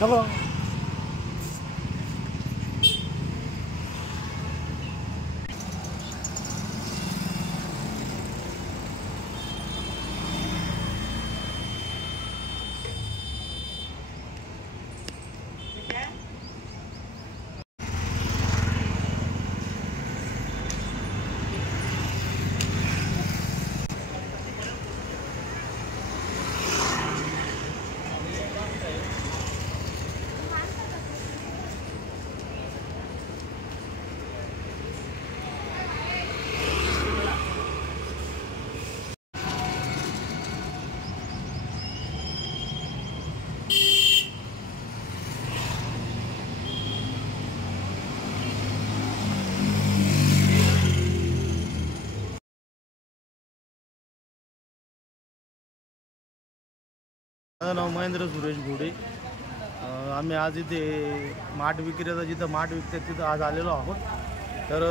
Hello. माझं नाव महेंद्र सुरेश घोडे। आम्ही आज इथे माठ विक्रेता जिथं माठ विकतात तिथं आज आलेलो आहोत। तर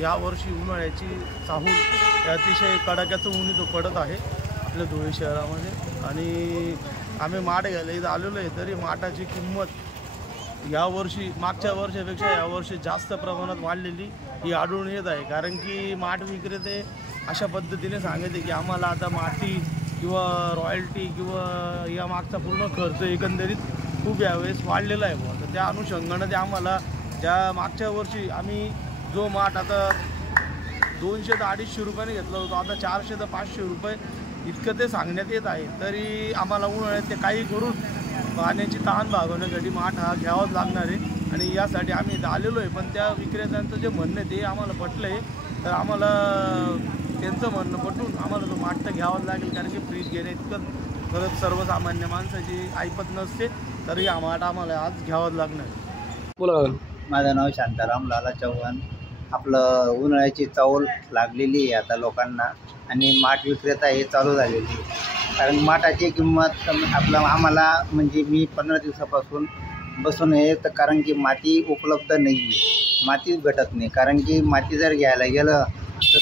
यावर्षी उन्हाळ्याची चाहूल अतिशय कडाक्याचं ऊन इथं पडत आहे आपल्या धुळे शहरामध्ये आणि आम्ही माठ घ्यायला इथं आलेलो आहे। तरी माठाची किंमत यावर्षी मागच्या वर्षापेक्षा यावर्षी जास्त प्रमाणात वाढलेली ही आढळून येत आहे। कारण की माठ विक्रेते अशा पद्धतीने सांगते की आम्हाला आता माती किंवा रॉयल्टी किंवा या मागचा पूर्ण खर्च एकंदरीत खूप यावेळेस वाढलेला आहे बुवा। तर त्या अनुषंगानं ते आम्हाला ज्या मागच्या वर्षी आम्ही जो माठ आता 200 ते 250 रुपयाने घेतला होता, आता 400 ते 500 रुपये इतकं ते सांगण्यात येत आहे। तरी आम्हाला उन्हाळ्यात ते काही करून पाण्याची ताण भागवण्यासाठी माठ हा घ्यावाच लागणार आहे आणि यासाठी आम्ही इथं आलेलो आहे। पण त्या विक्रेत्यांचं जे म्हणणं आहे ते आम्हाला पटलं आहे, तर आम्हाला त्यांचं म्हणणं पटून आम्हाला तो माठ तर घ्यावाच लागेल। कारण की फ्रीज घेणे इतकं खरंच सर्वसामान्य माणसाची ऐपत नसते, तरी हा माठ आम्हाला आज घ्यावाच लागणार आहे। बोला. माझं नाव शांताराम लाला चव्हाण। आपलं उन्हाळ्याची चाहूल लागलेली आहे आता लोकांना आणि माठ विक्रेता हे चालू झालेली आहे। कारण माठाची किंमत आम्हाला म्हणजे मी 15 दिवसापासून बसून आहे, तर कारण की माती उपलब्ध नाही आहे, मातीच भेटत नाही। कारण की माती जर घ्यायला गेलं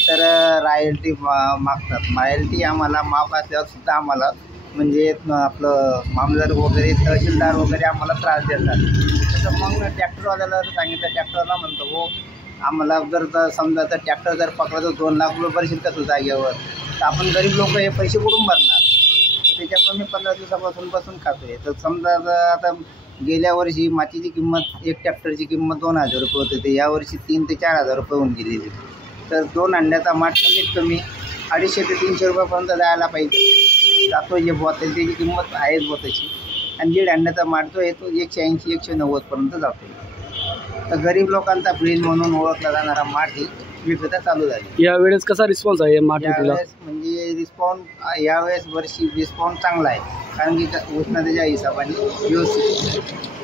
तर रॉयल्टी मागतात। रॉयल्टी आम्हाला माफ असल्यावर सुद्धा आम्हाला म्हणजे आपलं मामलदार वगैरे तहसीलदार वगैरे आम्हाला त्रास देतात। तसं मग ट्रॅक्टरवाल्याला सांगितलं, ट्रॅक्टरला म्हणतो हो आम्हाला जर समजा तर ट्रॅक्टर जर पकडला तर 2 लाख रुपये भरशील का तुझ्या जागेवर, तर आपण गरीब लोक हे पैसे कुठून भरणार? तर त्याच्यामुळे मी 15 दिवसापासून बसून खातो आहे। तर समजा आता गेल्या वर्षी मातीची किंमत एक ट्रॅक्टरची किंमत 2000 रुपये होती, तर यावर्षी 3 ते 4000 रुपये होऊन गेलेली। तर 2 अंड्याचा माठ कमीत कमी 250 ते 300 रुपयापर्यंत जायला पाहिजे। जातो जे बुवा त्याची किंमत आहेच बुवा तशी, आणि 1.5 अंड्याचा माठ जो आहे तो 180 190पर्यंत जातो। तर गरीब लोकांचा फ्रीज म्हणून ओळखला जाणारा माठ ही विक्रेता चालू झाली। यावेळेस कसा रिस्पॉन्स आहे माठ विक्रीला? म्हणजे यावेळेस वर्षी रिस्पॉन्स चांगला आहे, कारण की उष्णतेच्या हिशोबाने व्यवस्थित